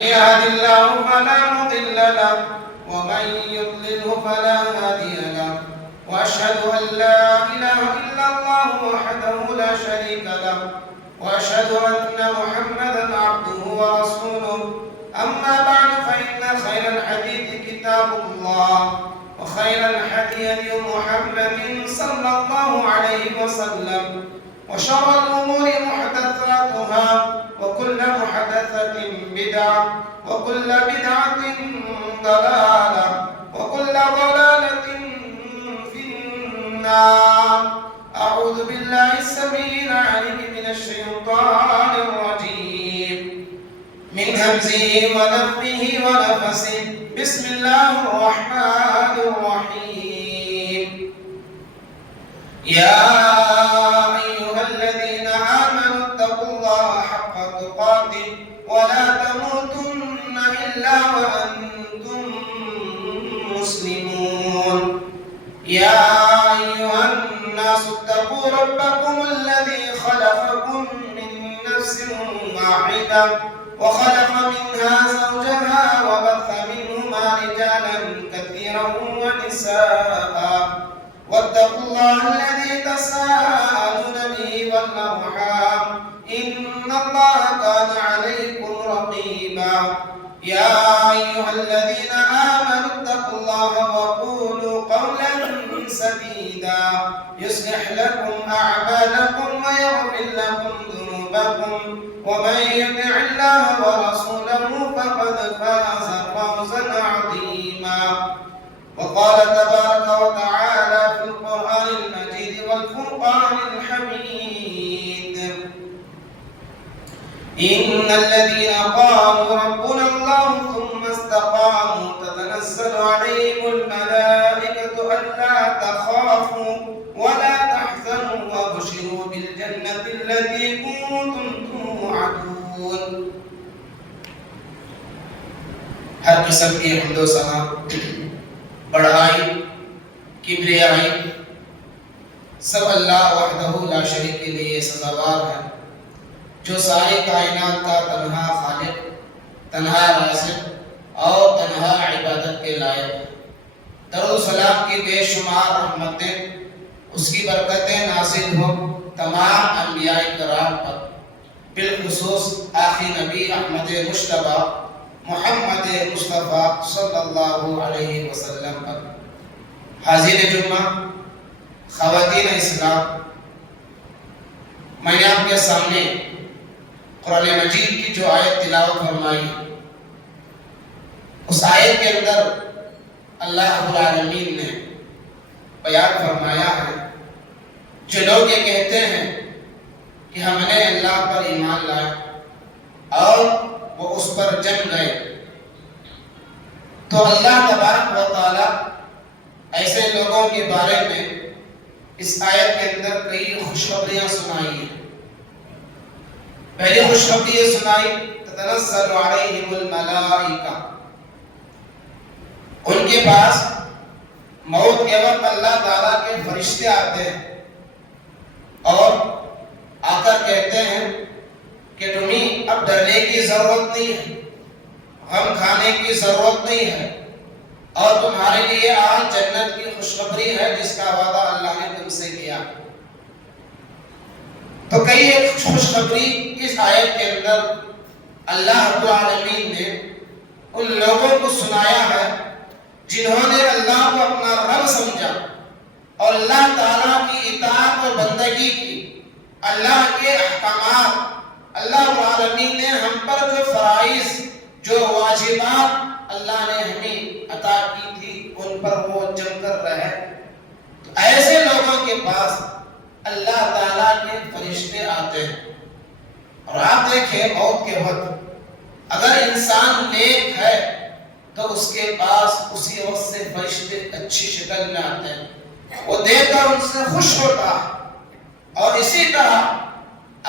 يهد الله فلا مضل له ومن يضلله فلا هادي له وأشهد أن لا إله إلا الله وحده لا شريك له وأشهد أن محمدا عبده ورسوله أما بعد فإن خير الحديث كتاب الله وخير الهدي هدي محمد صلى الله عليه وسلم وشر الأمور محدثاتها وكل محدثة بدعة وكل بدعة ضلالة وكل ضلالة في النار. أعوذ بالله السميع العليم من الشيطان الرجيم من همزه ونفخه ونفسه. بسم الله الرحمن الرحيم. يا أيها الذين آمنوا اتقوا الله حق تقاته ولا تموتن إلا وأنتم مسلمون. يا أيها الناس اتقوا ربكم الذي خلقكم من نفس واحدة وخلق منها زوجها وبث منهما رجالا كثيرا ونساء واتقوا الله الذي تساءلون به والأرحام إن الله كان عليكم رقيبا. يا أيها الذين آمنوا اتقوا الله وقولوا قولا سديدا يصلح لكم أعمالكم ويغفر لكم ذنوبكم ومن يطع الله ورسوله فقد فاز فوزا عظيما. وقال تبارك وتعالى في القرآن المجيد والفرقان الحميد: إن الذين قالوا ربنا الله ثم استقاموا تتنزل عليهم الملائكة ألا تخافوا ولا تحزنوا وابشروا بالجنة التي كنتم توعدون. ہر قسم کی حمد و ثنا، بڑائی، کبریائی سب اللہ وحدہ لا شریک کے لیے سزاوار ہے، جو ساری کائنات کا تنہا خالق، تنہا رازق اور تنہا عبادت کے لائق ہے۔ درود و سلام کی بے شمار رحمتیں، اس کی برکتیں نازل ہو تمام انبیاء کرام پر، بالخصوص آخری نبی احمد مجتبیٰ محمد مصطفیٰ صلی اللہ علیہ وسلم پر۔ حاضر جمعہ، خواتین اسلام، میں نے آپ کے سامنے قرآن مجید کی جو آیت تلاوت فرمائی، اس آیت کے اندر اللہ رب العالمین نے بیان فرمایا ہے، جو لوگ یہ کہتے ہیں کہ ہم نے اللہ پر ایمان لائے اور وہ اس پر جم گئے، تو اللہ تبارک و تعالی ایسے لوگوں کے بارے میں اس آیت کے اندر کئی خوشخبریاں سنائی ہیں۔ پہلی خوشخبری یہ سنائی: تتنزل علیہم الملائکہ، ان کے پاس موت کے وقت اللہ تعالیٰ کے فرشتے آتے ہیں اور آ کر کہتے ہیں کہ تمہیں اب ڈرنے کی ضرورت نہیں ہے، غم کھانے کی ضرورت نہیں ہے، اور تمہارے لیے آج جنت کی خوشخبری ہے جس کا وعدہ اللہ نے تم سے کیا۔ تو کئی ایک خوشخبری اس آیت کے اندر اللہ رب العالمین نے ان لوگوں کو سنایا ہے جنہوں نے اللہ کو اپنا رب سمجھا اور اللہ تعالیٰ کی اطاعت اور بندگی کی۔ اللہ کے احکامات، اللہ رب العالمین نے ہم پر جو فرائض، جو واجبات اللہ نے ہمیں عطا کی تھی، ان پر وہ جم کر رہے۔ تو ایسے لوگوں کے پاس اللہ تعالیٰ کے فرشتے آتے ہیں، اور آپ دیکھیں موت کے وقت اگر انسان نیک ہے تو اس کے پاس اسی وقت سے فرشتے اچھی شکل میں آتے ہیں، وہ دیکھ کر ان سے خوش ہوتا ہے۔ اور اسی طرح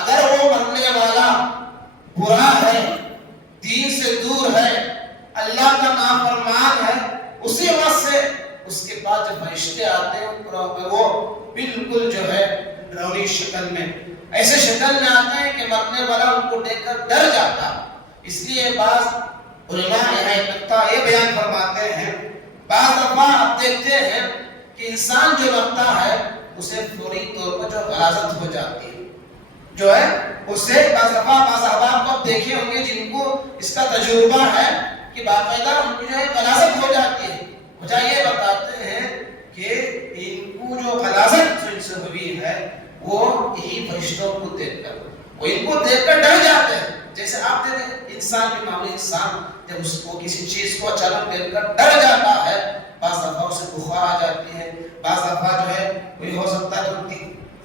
اگر وہ مرنے والا برا ہے، دین سے دور ہے، اللہ کا نافرمان ہے، اسی وقت سے اس کے پاس جو فرشتے آتے ہیں وہ بالکل جو ہے ڈراؤنی شکل میں، ایسے شکل میں آتے ہیں کہ مرنے والا ان کو دیکھ کر ڈر جاتا۔ اس لیے بعض علماء یہاں ایک نقطہ یہ بیان فرماتے ہیں، بعض دفعہ آپ دیکھتے ہیں کہ انسان جو مرتا ہے اسے فوری طور پر جو غلاظت ہو جاتی ہے، جو ہے اسے بعض دفعہ بعض احباب کو آپ دیکھے ہوں گے جن کو اس کا تجربہ ہے کہ باقاعدہ ان کی جو ہے غلاظت ہو جاتی ہے۔ وجہ یہ بتاتے ہیں کہ ان کو جو غلاظت ان سے ہوئی ہے وہ یہی فرشتوں کو دیکھ کر، وہ ان کو دیکھ کر ڈر جاتے ہیں۔ جیسے آپ دیکھیں انسان بھی معمولی انسان جب اس کو کسی چیز کو اچانک دیکھ کر ڈر جاتا ہے، بعض دفعہ اسے بخار آ جاتی ہے، بعض دفعہ جو ہے کوئی ہو سکتا ہے تو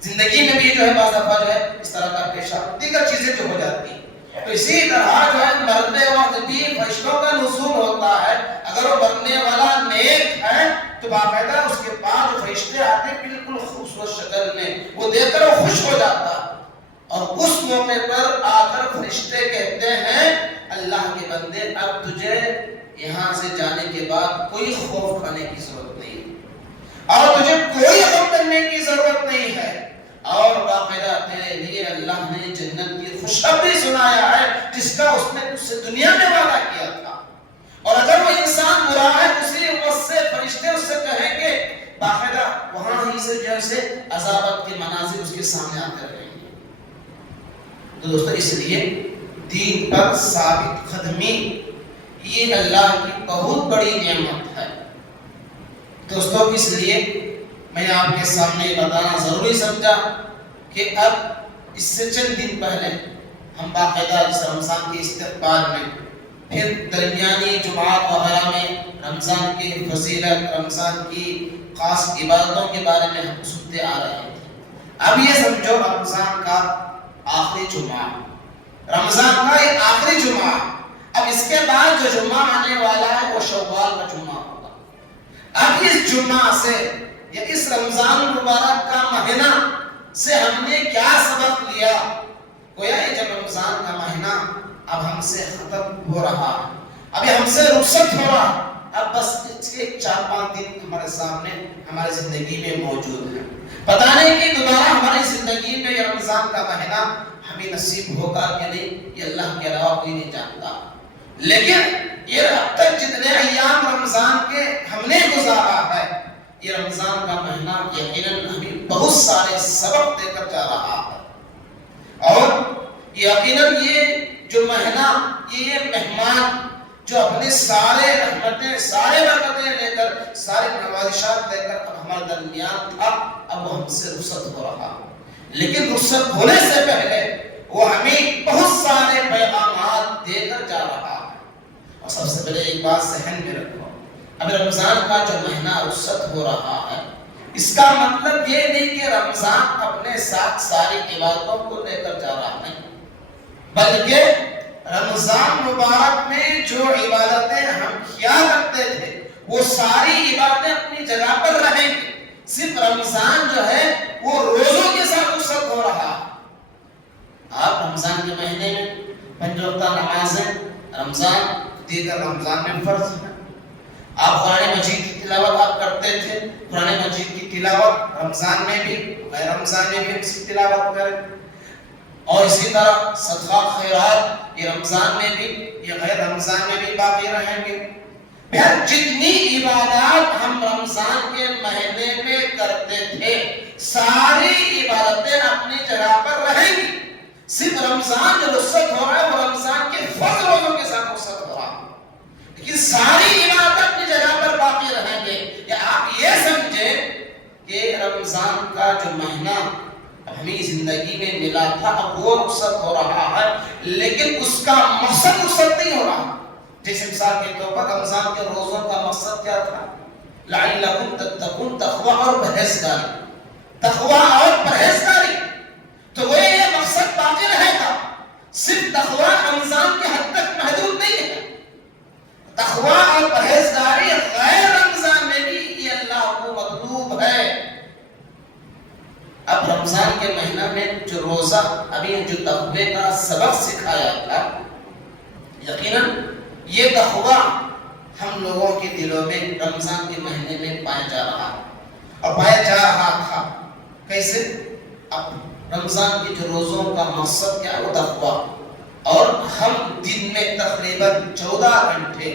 زندگی میں بھی جو ہے بعض دفعہ جو ہے اس طرح کا پیشہ دیگر چیزیں جو ہو جاتی ہیں۔ تو اسی طرح جو ہے مرنے وقت بھی فرشتوں کا نزول ہوتا ہے۔ اگر وہ مرنے والا نیک ہے تو باقاعدہ اس کے پاس جو فرشتے آتے ہیں بالکل خوبصورت شکل میں، وہ دیکھ کر وہ خوش ہو جاتا ہے، اور اس موقع پر آ کر فرشتے کہتے ہیں اللہ کے بندے اب تجھے یہاں سے جانے کے بعد کوئی خوف کھانے کی ضرورت نہیں اور تجھے کوئی غم کرنے کی ضرورت نہیں ہے، اور باقاعدہ تیرے لیے اللہ نے جنت کی خوشخبری سنایا ہے جس کا اس نے تجھ سے دنیا میں وعدہ کیا تھا۔ اور اگر وہ انسان برا ہے اسی وقت سے فرشتے اس سے کہیں گے باقاعدہ وہاں ہی سے جیسے عذابت کے مناظر اس کے سامنے آتے رہیں گے۔ تو دوستو اس لیے دین پر ثابت قدمی یہ اللہ کی بہت بڑی نعمت ہے۔ دوستو اس لیے میں نے آپ کے سامنے بتانا ضروری سمجھا کہ اب اس سے چند دن پہلے ہم باقاعدہ اس رمضان کے استقبال میں پھر درمیانی جمعات وغیرہ میں رمضان کی فضیلت، رمضان کی خاص عبادتوں کے بارے میں ہم سنتے آ رہے ہیں۔ اب یہ سمجھو رمضان کا آخری جمعہ، رمضان کا یہ آخری جمعہ، اب اس کے بعد جو جمعہ آنے والا ہے وہ شوال کا جمعہ ہوگا۔ اب اس جمعہ سے یا اس رمضان المبارک کا مہینہ سے ہم نے کیا سبق لیا؟ گویا یہ جب رمضان کا مہینہ اب ہم سے ختم ہو رہا ہے، ابھی ہم سے رخصت ہو رہا، اب بس اس کے 4-5 دن ہمارے سامنے ہماری زندگی میں موجود ہیں۔ پتہ نہیں کہ دوبارہ ہماری زندگی میں یہ رمضان کا مہینہ ہمیں نصیب ہوگا کہ نہیں، یہ اللہ کے علاوہ کوئی نہیں جانتا، لیکن یہ اب تک جتنے ایام رمضان کے ہم نے گزارا ہے، یہ رمضان کا مہینہ یقیناً ہمیں بہت سارے سبق دے کر جا رہا ہے، اور یقیناً یہ جو مہینہ یہ مہمان جو اپنے سارے رحمتیں، سارے برکتیں لے کر، سارے نوازشات لے کر اب ہمارے درمیان تھا، اب وہ ہم سے رخصت ہو رہا، لیکن رخصت ہونے سے پہلے وہ ہمیں بہت سارے پیغامات دے کر جا رہا ہے۔ اور سب سے پہلے ایک بات ذہن میں رکھو، اب رمضان کا جو مہینہ رخصت ہو رہا ہے اس کا مطلب یہ نہیں کہ رمضان اپنے ساتھ ساری عبادتوں کو لے کر جا رہا ہے، بلکہ رمضان مبارک میں جو عبادتیں ہم کیا کرتے تھے وہ ساری عبادتیں اپنی جگہ پر رہیں گی، صرف رمضان جو ہے وہ روزوں کے ساتھ رخصت ہو رہا ہے۔ آپ رمضان کے مہینے میں 5 وقتہ نمازیں رمضان دیگر رمضان میں فرض ہے، آپ قرآن مجید کی تلاوت آپ کرتے تھے، قرآن مجید کی تلاوت رمضان میں بھی غیر رمضان میں بھی ہم سے تلاوت کریں، اور اسی طرح صدقہ خیرات یہ رمضان میں بھی یہ غیر رمضان میں بھی باقی رہیں گے۔ بہر جتنی عبادات ہم رمضان کے مہینے میں کرتے تھے ساری عبادتیں اپنی جگہ پر رہیں گی، صرف رمضان جو رخصت ہو رہا ہے وہ رمضان کے فرض روزوں کے ساتھ رخصت ہو رہا ہے، لیکن ساری عبادت اپنی جگہ پر باقی رہیں گے۔ یا آپ یہ سمجھیں کہ رمضان کا جو مہینہ ہمیں زندگی میں ملا تھا اب وہ رخصت ہو رہا ہے، لیکن اس کا مقصد رخصت نہیں ہو رہا۔ جیسے مثال کے طور پر رمضان کے روزوں کا مقصد کیا تھا؟ لعلکم تتقون، تقوی اور پرہیزگاری، تقوی اور پرہیزگاری، تو وہ یہ مقصد باقی رہے گا۔ صرف تقوی رمضان کے حد تک محدود نہیں ہے، تقوی اور پرہیزگاری غیر رمضان میں بھی یہ اللہ کو مطلوب ہے۔ اب رمضان کے مہینہ میں جو روزہ ابھی جو تقوی کا سبق سکھایا تھا، یقیناً یہ تقوی ہم لوگوں کے دلوں میں رمضان کے مہینے میں پایا جا رہا اور پایا جا رہا تھا۔ کیسے؟ اب رمضان کے جو روزوں کا مقصد کیا وہ تقوی، اور ہم دن میں تقریباً 14 گھنٹے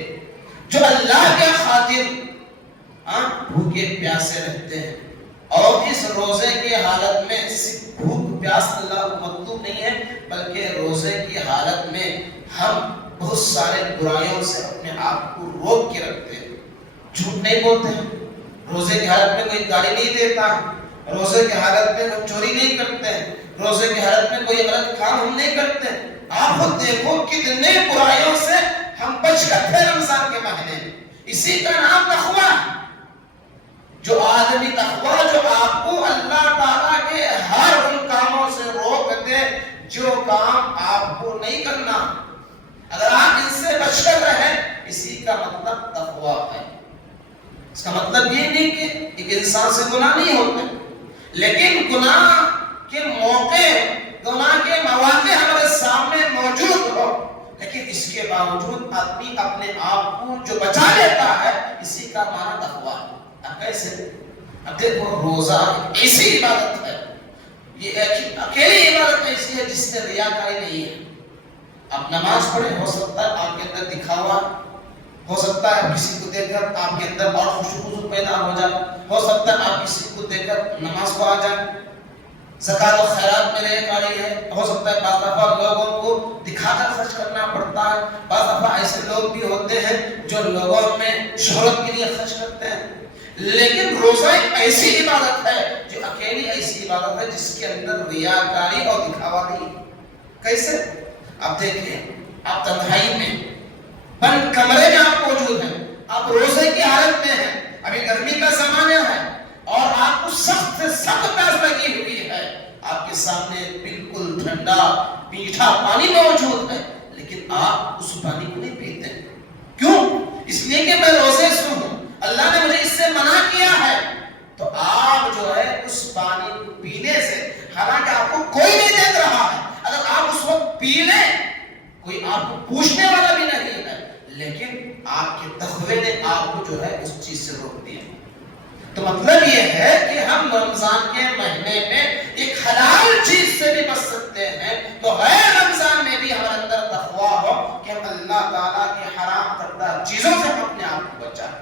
جو اللہ کے خاطر بھوکے پیاسے رہتے ہیں، اور اس روزے کی حالت میں صرف بھوک پیاس اللہ کو مطلوب نہیں ہے، بلکہ روزے کی حالت میں ہم بہت سارے برائیوں سے اپنے آپ کو روک کے رکھتے ہیں۔ جھوٹ نہیں بولتے ہیں، روزے کی حالت میں کوئی گالی نہیں دیتا، روزے کی حالت میں کوئی چوری نہیں کرتے ہیں، روزے کی حالت میں کوئی غلط کام ہم نہیں کرتے۔ آپ خود دیکھو کتنے برائیوں سے ہم بچ کر تھے رمضان کے مہینے میں۔ اسی کا نام تقویٰ ہے۔ جو آدمی تقویٰ جو آپ کو اللہ تعالیٰ کے ہر ان کاموں سے روک دے جو کام آپ کو نہیں کرنا، اگر آپ ان سے بچ کر رہیں، اسی کا مطلب تقویٰ ہے۔ اس کا مطلب یہ نہیں کہ ایک انسان سے گناہ نہیں ہوتے، لیکن گناہ کے موقع، گناہ کے مواقع ہمارے سامنے موجود ہو، لیکن اس کے باوجود آدمی اپنے آپ کو جو بچا لیتا ہے، اسی کا معنی تقویٰ ہے۔ اب کیسے؟ اب دیکھو روزہ ایسی عبادت ہے، یہ اکیلی عبادت ایسی ہے جس میں ریاکاری نہیں ہے۔ آپ نماز پڑھیں، ہو سکتا ہے آپ کے اندر دکھاوا، ہو سکتا ہے کسی کو دیکھ کر آپ کے اندر اور خشوع پیدا ہو جائے، ہو سکتا ہے آپ کسی کو دیکھ کر نماز کو آ جائے، زکات و خیرات میں ریاکاری ہے، ہو سکتا ہے بعض دفعہ لوگوں کو دکھا کر خرچ کرنا پڑتا ہے، بعض دفعہ ایسے لوگ بھی ہوتے ہیں جو لوگوں میں شہرت کے لیے خرچ کرتے ہیں۔ لیکن روزہ ایک ایسی عبادت ہے جو اکیلی ایسی عبادت ہے جس کے اندر ریاکاری اور دکھاوا نہیں۔ کیسے؟ آپ دیکھیں، آپ تنہائی میں بند کمرے میں آپ موجود ہیں، آپ روزے کی حالت میں ہیں، ابھی گرمی کا زمانہ ہے اور آپ کو سخت سے سخت پیاس لگی ہوئی ہے، آپ کے سامنے بالکل ٹھنڈا میٹھا پانی موجود ہے، لیکن آپ اس پانی کو نہیں پیتے۔ کیوں؟ اس لیے کہ میں روزے سے ہوں، اللہ نے مجھے اس سے منع کیا ہے۔ تو آپ جو ہے اس پانی کو پینے سے، حالانکہ آپ کو کوئی نہیں دیکھ رہا ہے، اگر آپ اس وقت پی لیں کوئی آپ کو پوچھنے والا بھی نہیں ہے، لیکن آپ کے تقوی نے آپ کو جو ہے اس چیز سے روک دیا۔ تو مطلب یہ ہے کہ ہم رمضان کے مہینے میں ایک حلال چیز سے بھی بچ سکتے ہیں، تو غیر رمضان میں بھی ہمارے اندر تقویٰ ہو کہ ہم اللہ تعالیٰ کے حرام کردہ چیزوں سے ہم اپنے آپ کو بچائیں۔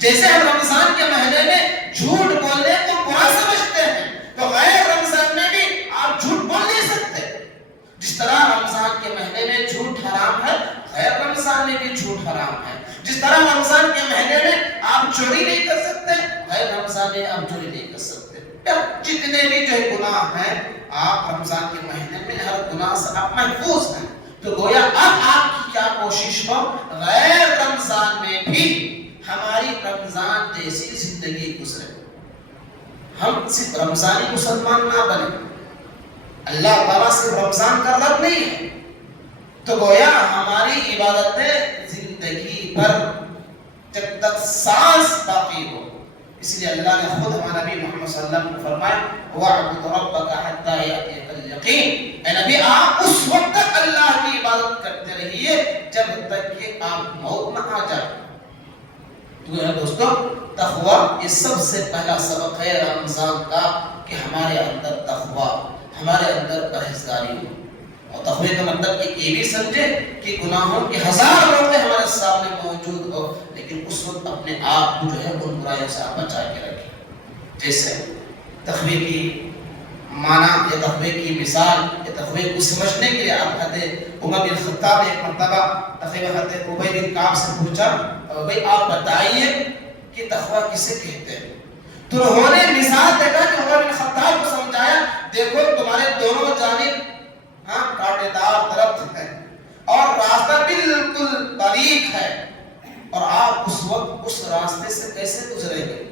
جیسے ہم رمضان کے مہینے میں جھوٹ بولنے کو برا سمجھتے ہیں، تو غیر رمضان میں بھی آپ جھوٹ بول نہیں سکتے۔ جس طرح رمضان کے مہینے میں جھوٹ حرام ہے، غیر رمضان میں بھی جھوٹ حرام ہے۔ جس طرح رمضان کے مہینے میں آپ چوری نہیں کر سکتے، غیر رمضان میں آپ چوری نہیں کر سکتے۔ جتنے بھی جو گناہ ہیں، آپ رمضان کے مہینے میں ہر گناہ سے آپ محفوظ ہیں۔ تو گویا اب آپ کی کیا کوشش ہو، غیر رمضان میں بھی ہماری رمضان جیسی زندگی گزرے، ہم صرف رمضانی مسلمان نہ بنے۔ اللہ تعالیٰ صرف رمضان کا رب نہیں ہے، تو گویا ہماری عبادتیں زندگی بھر جب تک سانس باقی ہو، اس لیے اللہ نے خود ہمارے نبی محمد صلی اللہ علیہ وسلم کو فرمایا وَاعْبُدْ رَبَّكَ حَتَّى يَأْتِيَكَ الْيَقِينُ، اے نبی آپ اس وقت تک اللہ کی عبادت کرتے رہیے جب تک کہ آپ موت نہ آ جائے۔ تو دوستو، تقویٰ یہ سب سے پہلا سبق ہے رمضان کا کہ ہمارے اندر تقویٰ، ہمارے اندر پرہیزگاری ہو۔ اور تقوی کا مطلب یہ بھی سمجھے کہ گناہوں کے ہزار موقع ہمارے سامنے موجود ہو، لیکن اس وقت اپنے آپ کو جو ہے ان برائیوں سے آپ بچا کے رکھیں۔ جیسے تقوی کی معنی یا تقوی کی مثال یا تقوی کو سمجھنے کے لیے آپ حضرت عمر بن خطاب نے ایک مرتبہ تقریباً حضرت ابی بن کعب سے پوچھا، بھائی آپ بتائیے کہ تقوی کسے کہتے ہیں؟ تو انہوں نے مثال دے کر کہ عمر بن خطاب کو سمجھایا، دیکھو تمہارے دونوں جانب کانٹے دار درخت ہے اور راستہ بالکل باریک ہے، اور آپ اس وقت اس راستے سے کیسے گزریں گے؟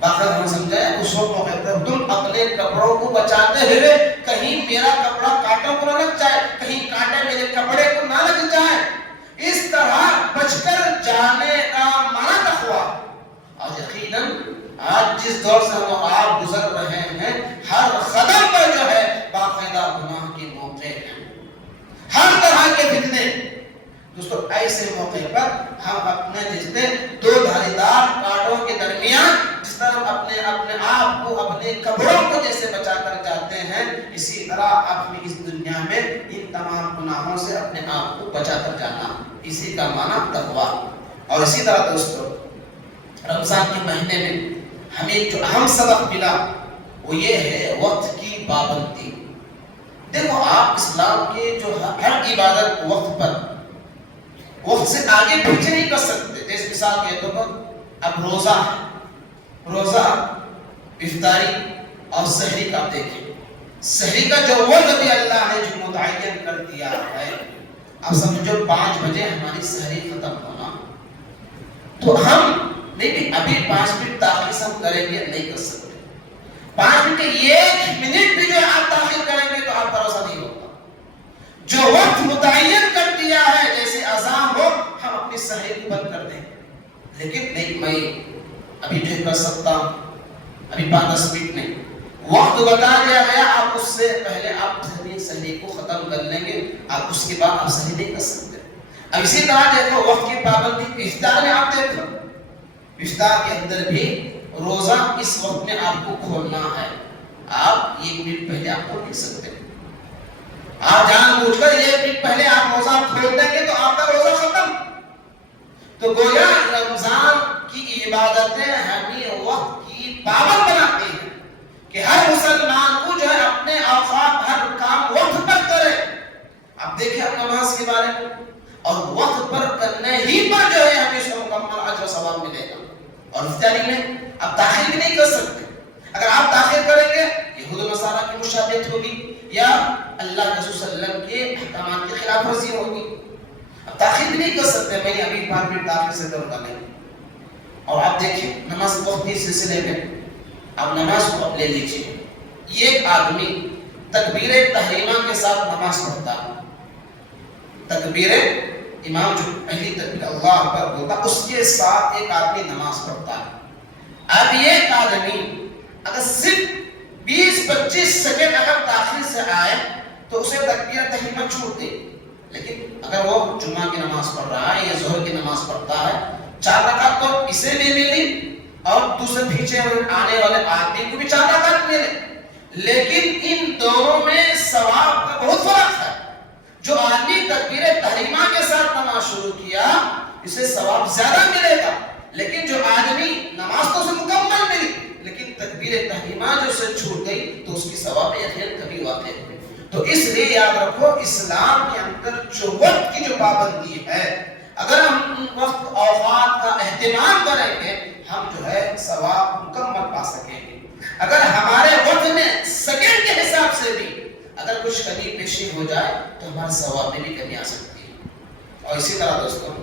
باقاعدہ ہم سمجھایا اس وقت وہ کہتے ہیں تم اپنے کپڑوں کو بچاتے ہوئے کہیں میرا کپڑا کانٹوں کو نہ لگ جائے، کہیں کانٹے میرے کپڑے کو نہ لگ جائے، اس طرح بچ کر جانے کا معنی تقویٰ۔ اور یقیناً آج جس دور سے ہم آپ گزر رہے ہیں، ہر قدم پر جو ہے باقاعدہ گناہ کے موقع ہیں، ہر طرح کے فتنے۔ دوستو ایسے موقع پر ہم اپنے جتنے دو دھاریدار کانٹوں کے درمیان جس طرح اپنے آپ کو اپنے قبروں کو جیسے بچا کر جاتے ہیں، اسی طرح اپنی اس دنیا میں ان تمام گناہوں سے اپنے آپ کو بچا کر جانا، اسی کا معنی تقویٰ۔ اور اسی طرح دوستو رمضان کے مہینے میں ہمیں جو اہم سبق ملا وہ یہ ہے وقت کی پابندی۔ دیکھو آپ اسلام کے جو ہر عبادت وقت پر، وقت سے آگے پیچھے نہیں کر سکتے۔ جیسے مثال کے طور پر اب روزہ ہے، روزہ افطاری اور سحری کا دیکھیں، سحری کا جو وقت بھی اللہ نے جو متعین کر دیا ہے، اب سمجھو 5 بجے ہماری سحری ختم ہونا، تو ہم نہیں ابھی 5 منٹ تاخیر سے ہم کریں گے، نہیں کر سکتے۔ 5 منٹ 1 منٹ بھی جو آپ تاخیر کریں گے تو آپ کا روزہ نہیں ہوگا۔ جو وقت متعین کر دیا ہے، جیسے اذان ہو ہم اپنی سحری بند کر دیں، لیکن نہیں میں ابھی جو کر سکتا ہوں، ابھی 5-10 منٹ نہیں، وقت بتا دیا گیا، آپ اس سے پہلے آپ سحری کو ختم کر لیں گے، آپ اس کے بعد آپ سحری نہیں کر سکتے۔ اب اسی طرح دیکھو وقت کی پابندی افطار میں آپ دیکھو، افطار کے اندر بھی روزہ اس وقت میں آپ کو کھولنا ہے، آپ 1 منٹ پہلے آپ کھول نہیں سکتے۔ آپ جان بوجھ کر 1 منٹ پہلے آپ روزہ کھول دیں گے تو آپ کا روزہ ختم۔ تو گویا رمضان کی عبادتیں ہمیں وقت کی پابند بناتی ہیں کہ ہر مسلمان کو جو ہے اپنے اوقات ہر کام وقت پر کرے۔ اب دیکھیں اب نماز کے بارے میں، اور وقت پر کرنے ہی پر جو ہے ہمیں اس کو مکمل اجر و ثواب ملے گا۔ اور افطاری میں اب تاخیر بھی نہیں کر سکتے، اگر آپ تاخیر کریں گے یہود و نصارہ کی مشابہت ہوگی یا اللہ کے رسول صلی اللہ علیہ وسلم کے احکامات کی خلاف ورزی ہوگی۔ اب تاخیر بھی نہیں کر سکتے، میں ابھی 5 منٹ تاخیر سے کروں گا نہیں۔ اور آپ دیکھیں نماز وقت کے سلسلے میں، اب نماز کو اب لے لیجیے، ایک آدمی تکبیر تحریمہ کے ساتھ نماز پڑھتا ہے، تکبیر امام جو پہلی تکبیر اللہ اکبر بولتا اس کے ساتھ ایک آدمی نماز پڑھتا ہے۔ اب ایک آدمی اگر صرف 20-25 سیکنڈ اگر تاخیر سے آئے تو اسے تکبیر تحریمہ چھوٹ دے، لیکن اگر وہ جمعہ کی نماز پڑھ رہا ہے یا ظہر کی نماز پڑھتا ہے، 4 رکعت تو اسے بھی ملی اور دوسرے پیچھے آنے والے آدمی کو بھی 4 رکعت ملے، لیکن ان دونوں میں ثواب کا بہت فرق ہے۔ جو آدمی تکبیر تحریمہ کے ساتھ نماز شروع کیا اسے ثواب زیادہ ملے گا، لیکن جو آدمی نماز تو اسے مکمل ملی لیکن تکبیر تحریمہ جو سے چھوٹ گئی تو اس کی ثواب یقیناً کبھی واقع ہے۔ تو اس لیے یاد رکھو اسلام کے اندر جو وقت کی جو پابندی ہے، اگر ہم وقت اوقات کا اہتمام کریں گے ہم جو ہے ثواب مکمل پا سکیں گے۔ اگر ہمارے وقت میں سیکنڈ کے حساب سے بھی اگر کچھ کمی پیشی ہو جائے تو ہمارے ثواب میں بھی کمی آ سکتی ہے۔ اور اسی طرح دوستوں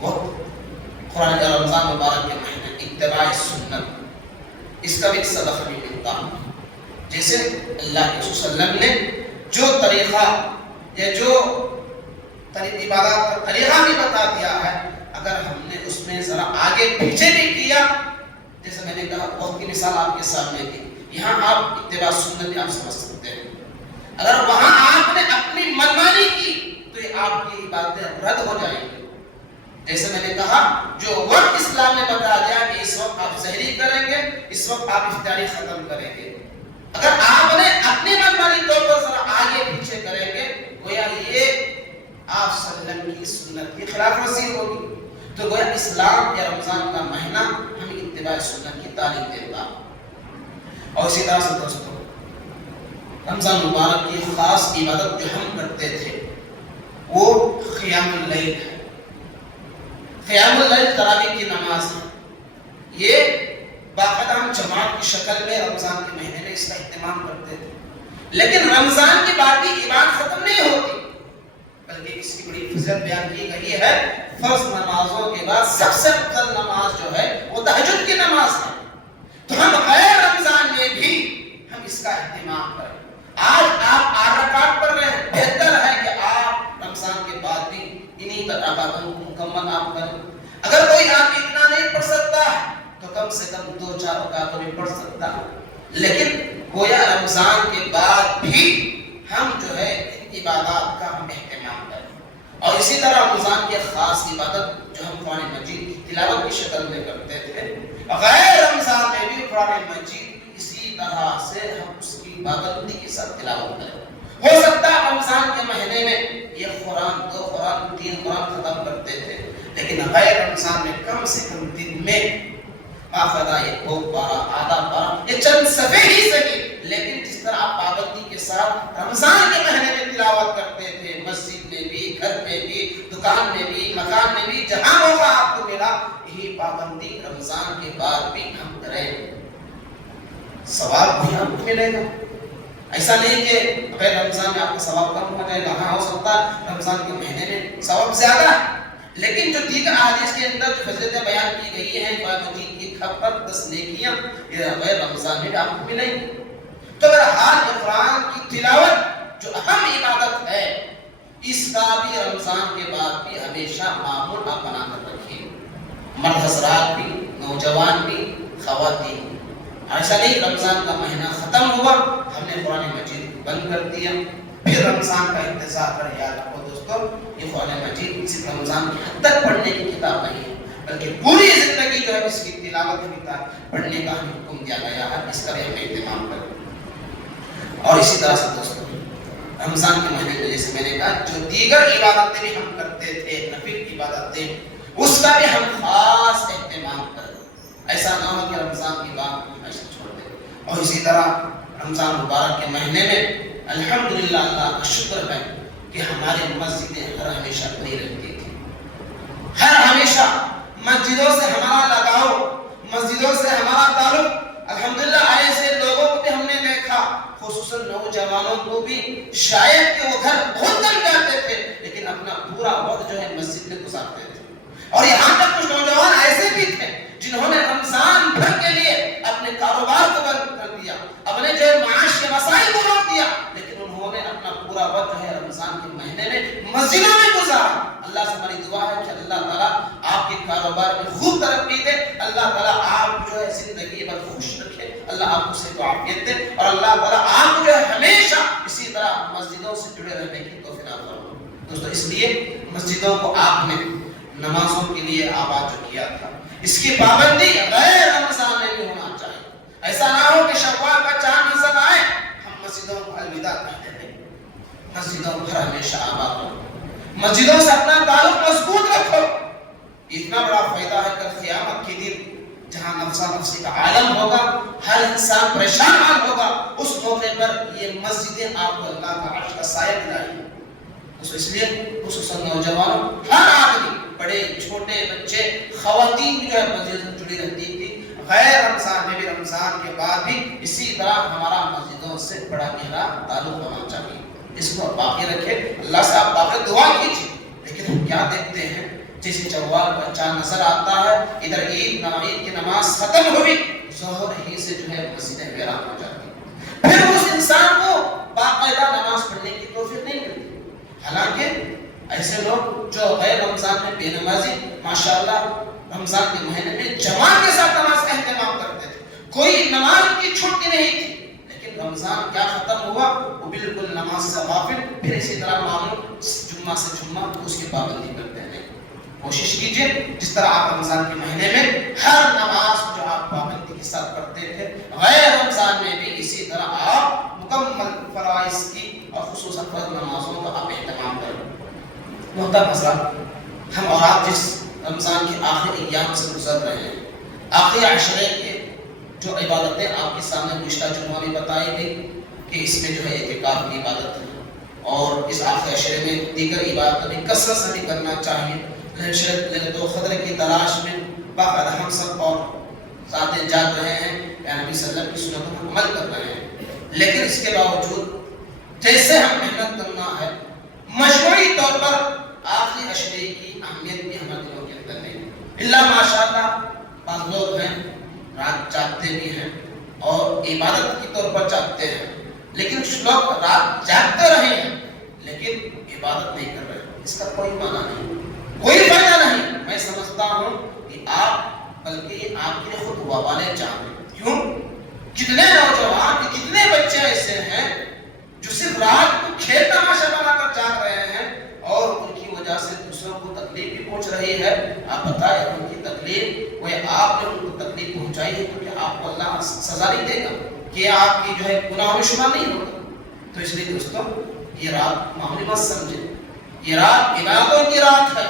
وقت قرآن کا رمضان مبارک کے مہینے اتباع سنت، اس کا بھی ایک صدقہ بھی ملتا ہے۔ جیسے اللہ کے رسول صلی اللہ علیہ وسلم نے جو طریقہ یا جو عبادات کا طریقہ بھی بتا دیا ہے، اگر ہم نے اس میں ذرا آگے پیچھے بھی کیا، جیسے میں نے کہا وقت کی مثال آپ کے سامنے دی، یہاں آپ اتباع سنت بھی آپ سمجھ سکتے ہیں۔ اگر وہاں آپ نے اپنی منمانی کی تو یہ آپ کی باتیں رد ہو جائیں گی۔ جیسے میں نے کہا جو وقت اسلام نے بتا دیا کہ اس وقت آپ سحری کریں گے، اس وقت آپ افطاری ختم کریں گے، اگر آپ نے اپنی منمانی طور پر ذرا آگے پیچھے کریں گے گویا یہ آپ صلی اللہ علیہ وسلم کی سنت کی خلاف ورزی ہوگی۔ تو گویا اسلام یا رمضان کا مہینہ ہمیں اتباع سنت کی تعلیم دیتا۔ اور اسی طرح سے دوستوں رمضان مبارک کی خاص عبادت جو ہم کرتے تھے وہ قیام اللیل ہے۔ قیام اللیل تراویح کی نماز ہے، یہ باقاعدہ ہم جماعت کی شکل میں رمضان کے مہینے میں اس کا اہتمام کرتے تھے، لیکن رمضان کی باقی عبادت ختم نہیں ہوتی بلکہ اس کی بڑی فضیلت بیان کی گئی ہے۔ فرض نمازوں کے بعد سب سے افضل نماز جو ہے وہ تہجد کی نماز ہے، تو ہم غیر رمضان میں بھی ہم اس کا اہتمام کریں۔ آج آپ 8 رکعت پڑھ رہے ہیں، بہتر ہے کہ آپ رمضان کے بعد بھی انہی رکعتوں کو مکمل آپ کریں۔ اگر کوئی آپ اتنا نہیں پڑھ سکتا ہے تو کم سے کم 2-4 رکعتوں میں پڑھ سکتا ہے، لیکن گویا رمضان کے بعد بھی ہم جو ہے ان عبادات کا ہم اہتمام کریں۔ اور اسی طرح رمضان کی خاص عبادت جو ہم قرآن مجید کی تلاوت کی شکل میں کرتے تھے، غیر رمضان میں بھی قرآن مجید اسی طرح سے ہم اس کی پابندی کے ساتھ تلاوت کریں۔ ہو سکتا ہے رمضان کے مہینے میں یہ قرآن 2 قرآن 3 قرآن ختم کرتے تھے، لیکن غیر رمضان میں کم سے کم دن میں باقاعدہ ایک پارا آدھا پارا یہ چند صفحے ہی صحیح، لیکن جس طرح آپ پابندی کے ساتھ رمضان کے مہینے میں تلاوت کرتے تھے، مسجد میں بھی، گھر میں بھی، دکان میں بھی، مکان میں بھی، جہاں موقع آپ کو ملا، یہی پابندی رمضان کے بعد بھی ہم کریں، ثواب بھی آپ کو ملے گا۔ ایسا نہیں کہ غیر رمضان میں آپ کا ثواب کم ہو جائے گا، ہاں ہو سکتا ہے رمضان کے مہینے میں ثواب زیادہ ہے، لیکن جو دیگر احادیث کے اندر جو فضیلتیں بیان کی گئی ہیں، قرآن مجید کی کھپت 10 نیکیاں، یہ غیر رمضان میں بھی آپ کو ملیں گی۔ تو بہرحال قرآن کی تلاوت جو اہم عبادت ہے، اس کا بھی رمضان کے بعد بھی ہمیشہ معمول آپ بنا کر رکھیے، مرد حضرات بھی، نوجوان بھی، خواتین بھی۔ ایسا نہیں رمضان کا مہینہ ختم ہوا ہم نے قرآن مجید بند کر دیا، پھر رمضان کا انتظار کر۔ یاد رکھو دوستو، یہ قرآن مجید صرف رمضان کی حد تک پڑھنے کی کتاب نہیں ہے، بلکہ پوری زندگی جو ہے اس کی تلاوت بھی پڑھنے کا ہمیں حکم دیا گیا ہے، اس کا بھی ہمیں اہتمام کریں۔ اور اسی طرح سے دوستو، رمضان کے مہینے میں جیسے میں نے کہا جو دیگر عبادتیں بھی ہم کرتے تھے، نفل عبادتیں، اس کا بھی ہم خاص اہتمام کریں۔ ایسا نہ ہو کہ رمضان کی بات ایسے چھوڑ دیں۔ اور اسی طرح رمضان مبارک کے مہینے میں الحمدللہ اللہ کا شکر ہے کہ ہماری مسجدیں ہر ہمیشہ بھری رہتی تھی، ہر ہمیشہ مسجدوں سے ہمارا لگاؤ، مسجدوں سے ہمارا تعلق، الحمدللہ ایسے لوگوں کو بھی ہم نے دیکھا، خصوصاً نوجوانوں کو بھی، شاید کہ وہ گھر بہت کم جاتے تھے لیکن اپنا پورا وقت جو ہے مسجد میں گزارتے تھے۔ اور یہاں تک کچھ نوجوان ایسے بھی تھے جنہوں نے رمضان بھر کے لیے اپنے کاروبار کو بند کر دیا، اپنے جو معاش کے مسائل کو روک دیا، لیکن انہوں نے اپنا پورا وقت جو ہے رمضان کے مہینے میں مسجدوں میں گزارا۔ اللہ سے ہماری دعا ہے کہ اللہ تعالیٰ آپ کے کاروبار میں خوب ترقی دے، اللہ تعالیٰ آپ جو ہے زندگی بھر خوش رکھے، اللہ آپ کو صحت و عافیت دے، اور اللہ تعالیٰ آپ جو ہے ہمیشہ اسی طرح مسجدوں سے جڑے رہنے کی توفیق عطا فرمائے۔ دوستو، اس لیے مسجدوں کو آپ نے نمازوں کے لیے آباد جو کیا تھا، اس کی پابندی غیر رمضان میں بھی ہونا چاہیے۔ ایسا نہ ہو کہ شوال کا چاند نظر آئے ہم مسجدوں کو الوداع کہتے ہیں۔ مسجدوں کو ہمیشہ آباد رکھو، مسجدوں سے اپنا تعلق مضبوط رکھو۔ اتنا بڑا فائدہ ہے کل قیامت کے دن جہاں نفسا نفسی کا عالم ہوگا، ہر انسان پریشان حال ہوگا، اس موقع پر یہ مسجدیں آپ کو اللہ کا عرش کا سایہ دلائیں گی۔ اس لیے خصوصاً نوجوانوں، ہر آدمی، بڑے چھوٹے بچے، خواتین جو ہے مسجد سے جڑی رہتی تھی، غیر رمضان میں بھی رمضان کے بعد بھی اسی طرح ہمارا مسجدوں سے بڑا گہرا تعلق ہونا چاہیے۔ اس کو باقی رکھے، اللہ سے آپ باقی دعا کیجیے۔ لیکن ہم کیا دیکھتے ہیں، جیسے چوال کا چاند نظر آتا ہے، ادھر عید کی نماز ختم ہوئی، ظہر ہی سے جو ہے مسجدیں ویران ہو جاتی ہیں، پھر اس انسان کو باقاعدہ نماز پڑھنے کی توفیق نہیں ملتی۔ حالانکہ ایسے لوگ جو غیر رمضان میں بے نمازی ماشاءاللہ رمضان کے مہینے میں جماعت کے ساتھ نماز کا اہتمام کرتے تھے، کوئی نماز کی چھٹی نہیں تھی، لیکن رمضان کیا ختم ہوا وہ بالکل نماز سے غافل، پھر اسی طرح معمول جمعہ سے جمعہ اس کی پابندی کرتے ہیں۔ کوشش کیجئے جس طرح آپ رمضان کے مہینے میں ہر نماز جو آپ پابندی کے ساتھ پڑھتے تھے، غیر رمضان میں بھی اسی طرح آپ مکمل فرائض کی اور خصوصاً فرض نمازوں کا آپ اہتمام کریں۔ محترم حضرات، ہم اور آپ جس رمضان کے آخری ایام سے گزر رہے ہیں، آخری عشرے کے جو عبادتیں آپ کے سامنے گزشتہ جمعہ میں بتائی گئی کہ اس میں جو ہے اعتکاف کی عبادت ہے، اور اس آخری عشرے میں دیگر عبادتیں بھی کثرت سے بھی کرنا چاہیے۔ لذت و قدر کی تلاش میں باقاعدہ ہم سب اور ساتھ جاگ رہے ہیں، نبی صلی اللہ علیہ وسلم کی سنتوں پر عمل کر رہے ہیں، لیکن اس کے باوجود جیسے ہم محنت کرنا ہے، مجموعی طور پر آخری عشرے کی اہمیت بھی ہمارے دلوں کے اندر نہیں۔ اللہ ماشاءاللہ بعض لوگ ہیں رات جاگتے بھی ہیں اور عبادت کی طور پر جاگتے ہیں، لیکن کچھ لوگ رات جاگتے رہے ہیں لیکن عبادت نہیں کر رہے، اس کا کوئی معنی نہیں، کوئی فائدہ نہیں۔ میں سمجھتا ہوں کہ آپ بلکہ آپ کے خود وبالے جانے۔ کیوں؟ کتنے نوجوان، کتنے بچے ایسے ہیں جو صرف رات کو کھیل تماشا بنا کر جاگ رہے ہیں اور ان کی وجہ وجہ سے دوسروں کو تکلیف بھی پہنچ رہی ہے، آپ بتائیں ان کی تکلیف وہ آپ نے ان کو تکلیف پہنچائی ہے تو کیا آپ کو اللہ سزا نہیں دے گا کہ آپ کی جو ہے گناہوں میں شمار نہیں ہوگا؟ تو اس لیے دوستوں یہ رات معمولی مت سمجھے، یہ رات عبادتوں کی رات ہے،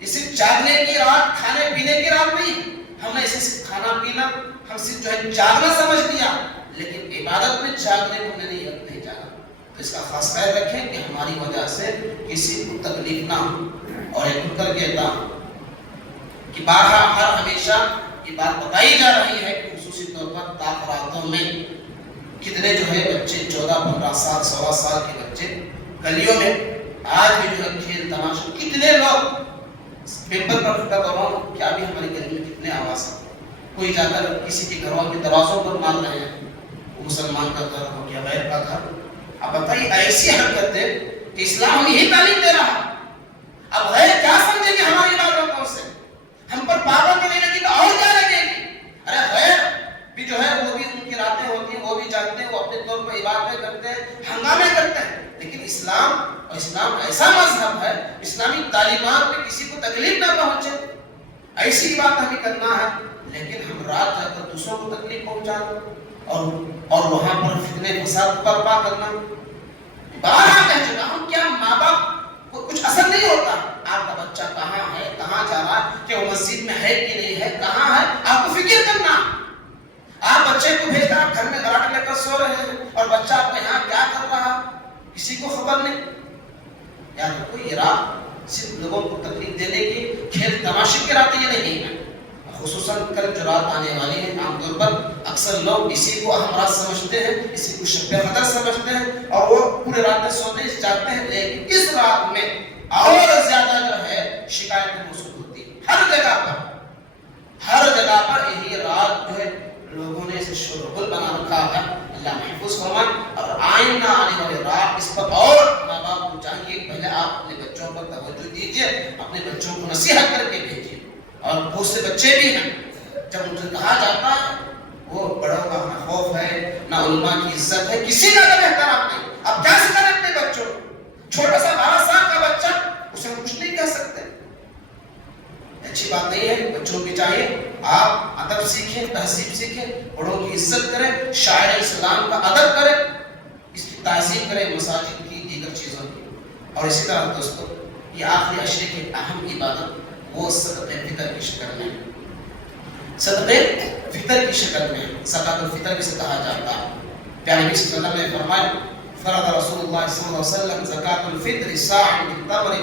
یہ صرف جاگنے کی رات، کھانے پینے کی رات نہیں۔ ہم نے اسے صرف کھانا پینا، ہم صرف جو ہے جاگنا سمجھ لیا، لیکن عبادت میں جاگنے کو ہم نے نہیں جانا۔ تو اس کا خاص خیال رکھیں کہ ہماری وجہ سے کسی کو تکلیف نہ ہو۔ اور ایک کر کہتا ہوں کہ بارہا ہر ہمیشہ یہ بات بتائی جا رہی ہے کہ خصوصی طور پر تاخراتوں میں کتنے جو ہے بچے 14-15 سال 16 سال کے بچے گلیوں میں آج بھی جو ہے کھیل تماشا، کتنے لوگ پیپر پر کھٹا کر رہا ہوں کیا بھی ہماری گلی میں کتنے آواز ہیں، کوئی جا کر کسی کے گھروں کے دروازوں پر مار رہے ہیں، وہ مسلمان کا گھر ہو یا غیر کا گھر۔ اب بتائیے ایسی حرکتیں کہ اسلام یہی تعلیم دے رہا، اب غیر کیا سمجھیں گے ہماری عبادتوں سے؟ ہم پر پابندی نہیں لگی تو اور کیا لگے گی؟ ارے غیر بھی جو ہے وہ بھی ان کی راتیں ہوتی ہیں، وہ بھی جاگتے ہیں، وہ اپنے طور پر عبادتیں کرتے ہیں، ہنگامے کرتے ہیں، لیکن اسلام ایسا مذہب ہے، اسلامی تعلیمات میں کسی کو تکلیف نہ پہنچے، ایسی بات ہمیں کرنا ہے، لیکن ہم رات جا کر دوسروں کو تکلیف پہنچانا اور وہاں پر فتنے فساد برپا کرنا۔ بارہا کہہ چکا ہوں، کیا ماں باپ کو کچھ اثر نہیں ہوتا آپ کا بچہ کہاں ہے، کہاں جا رہا ہے، کہ وہ مسجد میں ہے کہ نہیں ہے، کہاں ہے، آپ کو فکر کرنا۔ آپ بچے کو بھیجنا، آپ گھر میں گراٹ لے کر سو رہے ہیں اور بچہ آپ کا یہاں کیا کر رہا کسی کو خبر نہیں۔ یاد رکھو یہ رات صرف لوگوں کو تکلیف دینے کی کھیل تماشے کی رات یہ نہیں ہے، خصوصاً کل جو رات آنے والی ہے عام طور پر اکثر لوگ اسی کو اہم رات سمجھتے ہیں، اسی کو شب قدر سمجھتے ہیں اور وہ پورے رات سوتے جاگتے ہیں، لیکن اس رات میں اور زیادہ جو ہے شکایتیں موصول ہوتی ہیں ہر جگہ پر یہی رات جو ہے لوگوں نے اسے شور و غل بنا رکھا ہے۔ اللہ محفوظ فرمائے اور آئندہ آنے والے رات اس پر اور ماں باپ کو چاہیے پہلے آپ اپنے بچوں پر توجہ دیجیے، اپنے بچوں کو نصیحت کر کے بھیجیے۔ اور بہت سے بچے بھی ہیں جب ان سے کہا جاتا ہے وہ بڑوں کا نہ خوف ہے نہ علماء کی عزت ہے، کسی کا بھی احترام نہیں۔ اب کیا سکھائیں اپنے بچوں کو؟ چھوٹا سا 12 سال کا بچہ، اسے ہم کچھ نہیں کہہ سکتے، اچھی بات نہیں ہے۔ بچوں کی چاہیے آپ ادب سیکھیں، تہذیب سیکھیں، بڑوں کی عزت کریں، شاعر اسلام کا ادب کریں، اس کی تعظیم کریں، مساجد کی دیگر چیزوں کی۔ اور اسی طرح دوستو یہ آخری عشرے کی اہم عبادت وہ صدقہ فطر کی شکل میں، صدقہ فطر کی شکل میں، زکوٰۃ الفطر جسے کہا جاتا ہے۔ پیارے نبی صلی اللہ علیہ وسلم نے فرمایا فرض رسول اللہ صلی اللہ علیہ وسلم زکوٰۃ الفطر صاع من تمر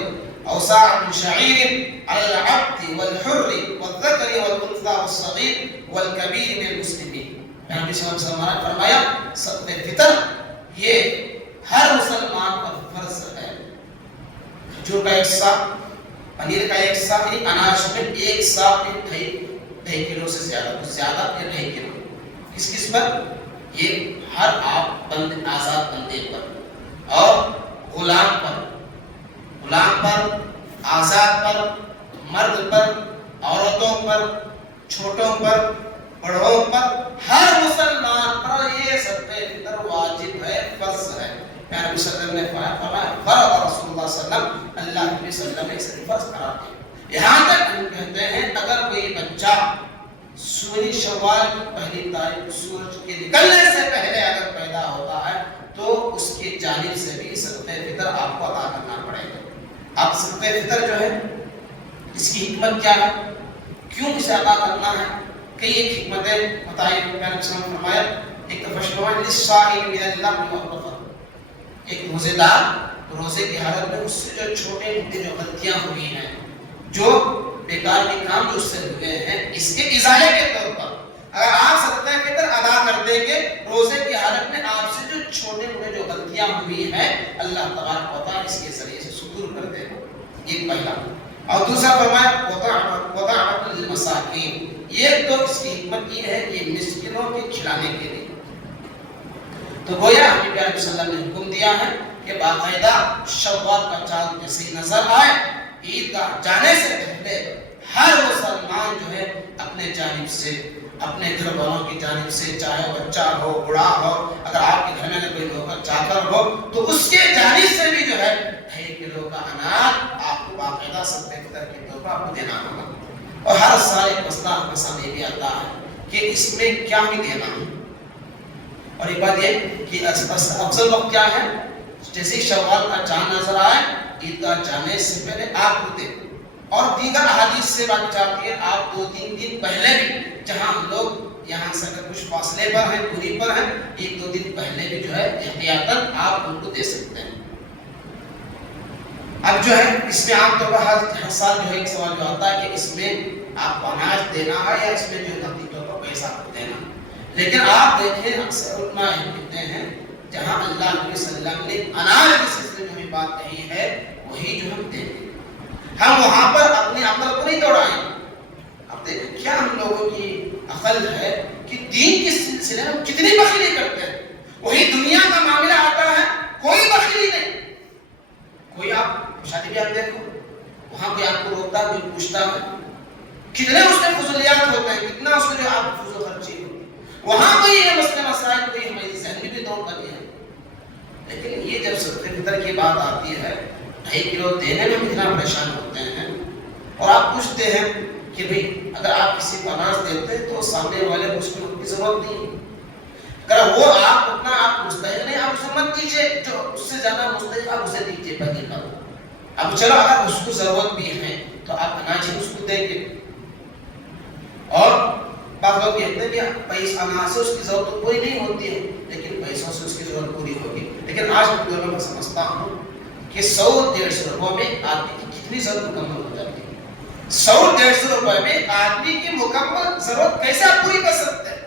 او صاع من شعیر علی العبد والحر والذکر والانثى والصغیر والکبیر من المسلمین۔ پیارے نبی صلی اللہ علیہ وسلم نے فرمایا صدقہ فطر یہ ہر مسلمان پر فرض ہے۔ کھجور کا 1 سا، پنیر کا 1 سا، اناج میں 1 سا کے 2.5 کلو سے زیادہ یا 2.5 کلو، کس پر؟ یہ ہر آپ آزاد بندے پر اور غلام پر، آزاد پر، مرد پر، عورتوں پر، چھوٹوں پر، بڑوں پر، ہر مسلمان پر یہ صدقہ فطر واجب ہے، فرض ہے۔ پیارے نبی صلی اللہ علیہ وسلم نے فرمایا فرض رسول اللہ صلی اللہ علیہ وسلم، اللہ کے نبی صلی اللہ علیہ وسلم نے فرض قرار دیا۔ یہاں تک ہم کہتے ہیں اگر کوئی بچہ سوری شوال کی پہلی تاریخ کو سورج کے نکلنے سے پہلے اگر پیدا ہوتا ہے تو اس کی جانب سے بھی صدقہ فطر آپ کو ادا کرنا پڑے گا۔ اب صدقہ فطر جو ہے اس کی حکمت کیا ہے، کیوں اسے ادا کرنا ہے، کئی ایک حکمتیں بتائی۔ پیارے نبی صلی اللہ علیہ وسلم نے فرمایا ایک فرمایا للصائم من اللغو والرفث، ایک روزے دار روزے کی حالت میں اس سے جو چھوٹے موٹے جو غلطیاں ہوئی ہیں، جو بیکار کے کام جو اس سے ہوئے ہیں، اس کے ازالے کے طور پر اگر آپ صدقہ فطر ادا کر دیں گے روزے کی حالت میں، آپ سے جو چھوٹے موٹے جو غلطیاں ہوئی ہیں اللہ تبارک و تعالیٰ اس کے ذریعے سے ستور کر دے گا۔ یہ پہلا۔ اور دوسرا فرمایا وطعمۃ للمساکین، یہ تو اس کی حکمت یہ ہے کہ مسکینوں کے کھلانے کے لیے۔ تو گویا ہمیں پیارے نبی صلی اللہ علیہ وسلم نے حکم دیا ہے کہ باقاعدہ شوال کا چاند جیسے نظر آئے عیدگاہ جانے سے پہلے ہر مسلمان جو ہے اپنے جانب سے، اپنے گھر والوں کی جانب سے، چاہے بچہ ہو بڑا ہو، اگر آپ کے گھر میں کوئی نوکر چاکر ہو تو اس کے جانب سے بھی جو ہے 2.5 کلو کا اناج آپ کو باقاعدہ صدقہ فطر کی تحفہ آپ کو دینا ہوگا. اور ہر سال ایک مسئلہ ہمارے سامنے بھی آتا ہے کہ اس میں کیا ہی دینا ہے. اور ایک بات یہ کہ افضل وقت کیا ہے؟ جیسے شوال کا چاند نظر آئے عید گاہ جانے سے پہلے آپ کو دیں. اور دیگر احادیث سے بات چاہتی ہے آپ 2-3 دن پہلے بھی، جہاں ہم لوگ یہاں سے اگر کچھ فاصلے پر ہیں، دوری پر ہیں، 1-2 دن پہلے بھی جو ہے احتیاطاً آپ ان کو دے سکتے ہیں. اب جو ہے اس میں عام طور پر ہر سال جو ہے ایک سوال جو آتا ہے کہ اس میں آپ کو اناج دینا ہے یا اس میں جو ہے نقدی طور پر پیسہ دینا. لیکن آپ دیکھیں اکثر علماء کہتے ہیں جہاں اللہ نبی صلی اللہ علیہ وسلم نے اناج کے سلسلے میں ہمیں بات کہی ہے وہی جو ہم دیں گے. ہم وہاں پر اپنی عقل کو نہیں دوڑائیں. اب دیکھیں کیا ہم لوگوں کی عقل ہے کہ دین کے سلسلے میں کتنی بخیلی کرتے ہیں. وہی دنیا کا معاملہ آتا ہے کوئی بخیلی نہیں. کوئی آپ شادی بیاہ دیکھو وہاں کوئی آپ کو روکتا ہے، کوئی پوچھتا ہے، کتنے اس میں فضولیات ہوتے ہیں، کتنا اس میں جو آپ فضول خرچی ہوتی ہے. وہاں کوئی یہ مسئلہ مسائل کوئی ہماری ذہن میں بھی دور کر دیا ہے. لیکن یہ جب صدقہ فطر کی بات آتی ہے 2.5 کلو دینے میں کتنا پریشان ہوتے ہیں. اور آپ پوچھتے ہیں کہ بھئی اگر آپ کسی کو اناج دیتے تو سامنے والے کو اس کی ضرورت نہیں. اگر وہ آپ اتنا آپ مستحق نہیں، آپ اسے مت دیجیے. جو اس سے زیادہ مستحق آپ اسے دیجیے پہلی بات. اب چلو اگر اس کو ضرورت بھی ہے تو آپ اناج ہی اس کو دیں گے. اور بعض لوگ کہتے ہیں کہ پیسہ اناج سے اس کی ضرورت پوری نہیں ہوتی ہے لیکن پیسوں سے اس کی ضرورت پوری ہوگی. لیکن آج میں دونوں میں سمجھتا ہوں کہ 100-150 روپے میں آدمی کی کتنی ضرورت مکمل ہو جاتی ہے. 100-150 روپے میں آدمی کی مکمل ضرورت کیسے آپ پوری کر سکتے ہیں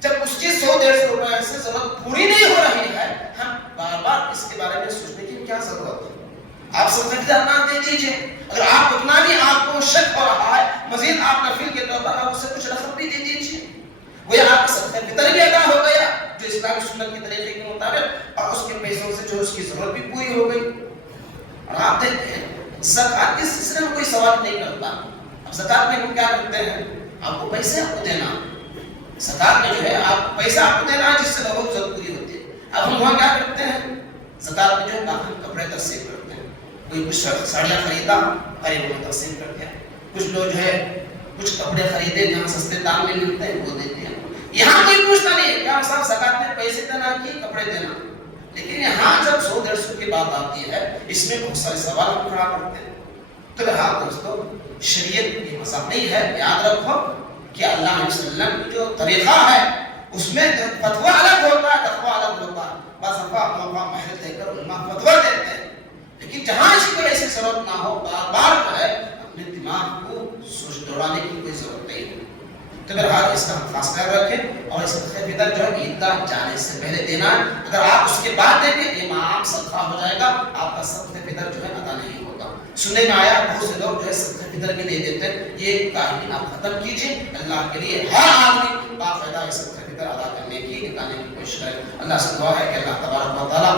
جب اس کی 100-150 روپے سے ضرورت پوری نہیں ہو رہی ہے. ہم بار بار اس کے بارے میں سوچنے کی کیا ضرورت ہے. آپ صدقہ فطر دے دیجیے. اگر آپ اتنا بھی آپ کو شک ہو رہا ہے مزید آپ نفل کے طور پر آپ اسے کچھ رقم بھی دے دیجیے. وہ آپ کا صدقہ فطر بھی ادا ہو گیا جو اسلامی سنت کے طریقے کے مطابق، اور اس کے پیسوں سے جو اس کی ضرورت بھی پوری ہو گئی. اور آپ دیکھتے ہیں زکات کے سلسلے میں کوئی سوال نہیں کرتا. اب زکات میں ہم کیا کرتے ہیں؟ آپ کو پیسے آپ کو دینا. زکات میں جو ہے آپ پیسہ آپ کو دینا جس سے لوگوں کی ضرورت پوری ہوتی ہے. اب ہم وہاں کیا کرتے ہیں؟ زکات میں جو ہے کافی کپڑے تقسیم کرتے ہیں. کوئی کچھ ساڑیاں خریدا غریبوں میں تقسیم کرتے ہیں. کچھ لوگ جو ہے کچھ کپڑے خریدے جہاں سستے دام میں ملتے ہیں وہ دیتے ہیں. یہاں کوئی پوچھتا نہیں ہے کیا صاحب زکات میں پیسے دینا کہ کپڑے دینا. لیکن یہاں جب 100-150 کی بات آتی ہے اس میں بہت سارے سوال ہم کھڑا کرتے ہیں. تو بہرحال دوستو شریعت یہ مذہب نہیں ہے. یاد رکھو کہ اللہ علیہ وسلم کی جو طریقہ ہے اس میں فتویٰ الگ ہوتا ہے، تقویٰ الگ ہوتا ہے. بعض دفعہ موقع محل دے کر علماء فتویٰ دیتے ہیں. لیکن جہاں اس کی ایسی ضرورت نہ ہو بار بار جو ہے اپنے دماغ کو سوچ دوڑانے کی کوئی ضرورت نہیں ہے. تو بہرحال اس کا ہم خاص خیال رکھیں. اور اس صدقہ فطر جو ہے عیدگاہ جانے سے پہلے دینا ہے. اگر آپ اس کے بعد دیں گے یہ عام صدقہ ہو جائے گا، آپ کا صدقہ فطر جو ہے ادا نہیں ہوگا. سننے میں آیا بہت سے لوگ جو ہے صدقہ فطر بھی دے دیتے ہیں. یہ کاہلی آپ ختم کیجیے. اللہ کے لیے ہر آدمی باقاعدہ صدقہ فطر ادا کرنے کی نکالنے کی کوشش کرے. اللہ سے دعا ہے کہ اللہ تبارک و تعالیٰ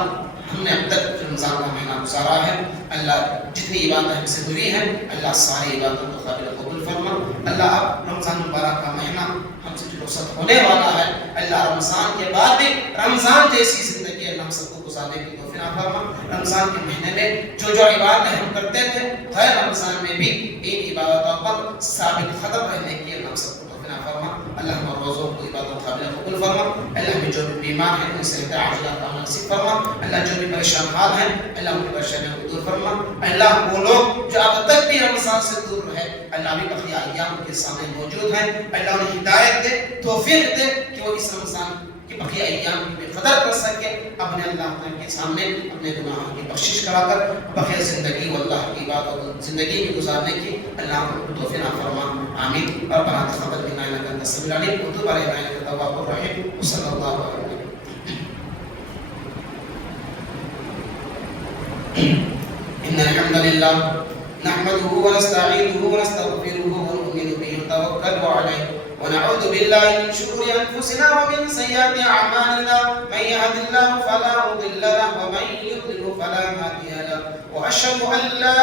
ہم نے اب تک رمضان کا مہینہ گزارا ہے، اللہ جتنی عبادتیں ہم سے ہوئی ہیں اللہ ساری عبادتوں کو قابل قبول فرما. اللہ اب رمضان مبارک کا مہینہ ہم سے جو رخصت ہونے والا ہے اللہ رمضان کے بعد بھی رمضان جیسی زندگی اللہ ہم سب کو گزارنے کی توفیق عطا فرما. رمضان کے مہینے میں جو جو عبادتیں ہم کرتے تھے غیر رمضان میں بھی ان عبادتوں پر ثابت قدم رہنے کی اللہ ہم سب کو توفیق عطا فرما. اللہ ہم روزوں کو عبادتوں قابل قبول فرما. اللہ ہمیں جو بھی بیمار ہیں ان سے عاجلہ عافیت نصیب فرما. اللہ جو بھی پریشان حال ہیں اللہ ان کی پریشانیوں کو دور فرما. اللہ وہ لوگ جو اب تک بھی رمضان سے دور رہے اللہ بھی بقیہ ایام کے سامنے موجود ہیں. اللہ انہیں ہدایت دے، توفیق دے کہ وہ اس رمضان کے بقیہ ایام کی قدر کر سکے. اپنے اللہ کے سامنے اپنے گناہوں کی بخشش کرا کر بقیہ زندگی و اللہ کی عبادت زندگی میں گزارنے کی اللہ کو توفیق فرما. آمین. ربنا تقبل منا انك انت السميع العليم وتب علينا انك انت التواب الرحيم. وصلى الله على محمد. إن الحمد لله نحمده ونستعينه ونستغفره ونؤمن به ونتوكل عليه ونعوذ بالله من شرور أنفسنا ومن سيئات أعمالنا. من يهد الله فلا مضل له ومن يضلل فلا هادي له. وأشهد أن لا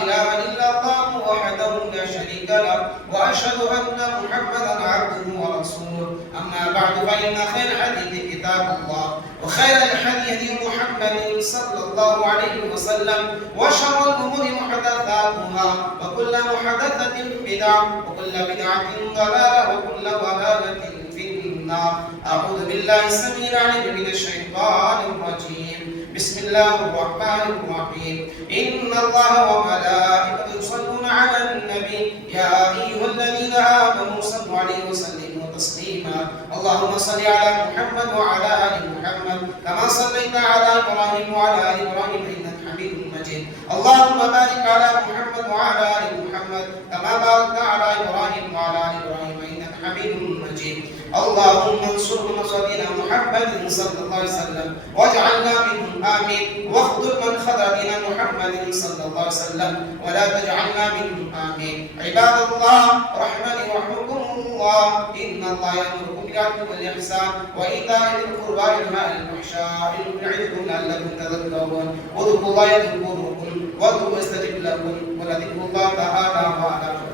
إله إلا الله وحده لا شريك له وأشهد أن محمدا عبده ورسوله. أما بعد فإن خير الحديث كتاب الله وخير الهدي هدي محمد صلى الله عليه وسلم وشر الأمور محدثاتها وكل محدثة بدعة وكل بدعة ضلالة وكل ضلالة في النار. أعوذ بالله السميع العليم من الشيطان الرجيم. بسم الله الرحمن الرحيم. إن الله وملائكته يصلون على النبي يا أيها الذين آمنوا صلوا عليه وسلموا تسليما. اللهم صل على محمد وعلى آل محمد كما صليت على إبراهيم وعلى آل إبراهيم إنك حميد مجيد. اللهم بارك على محمد وعلى آل محمد كما باركت على إبراهيم وعلى آل إبراهيم إنك حميد مجيد. اللهم انصر نصرنا محمد صلى الله عليه وسلم واجعلنا منهم آمين، واخذل من خذل دين محمد صلى الله عليه وسلم ولا تجعلنا منهم آمين. عباد الله رحمني ورحمكم الله، إن الله يأمركم بالعدل والإحسان وإيتاء ذي القربى وينهى عن الفحشاء يعظكم لعلكم تذكرون. اذكروا الله يذكركم وادعوه يستجب لكم ولذكر الله تعالى أعلم.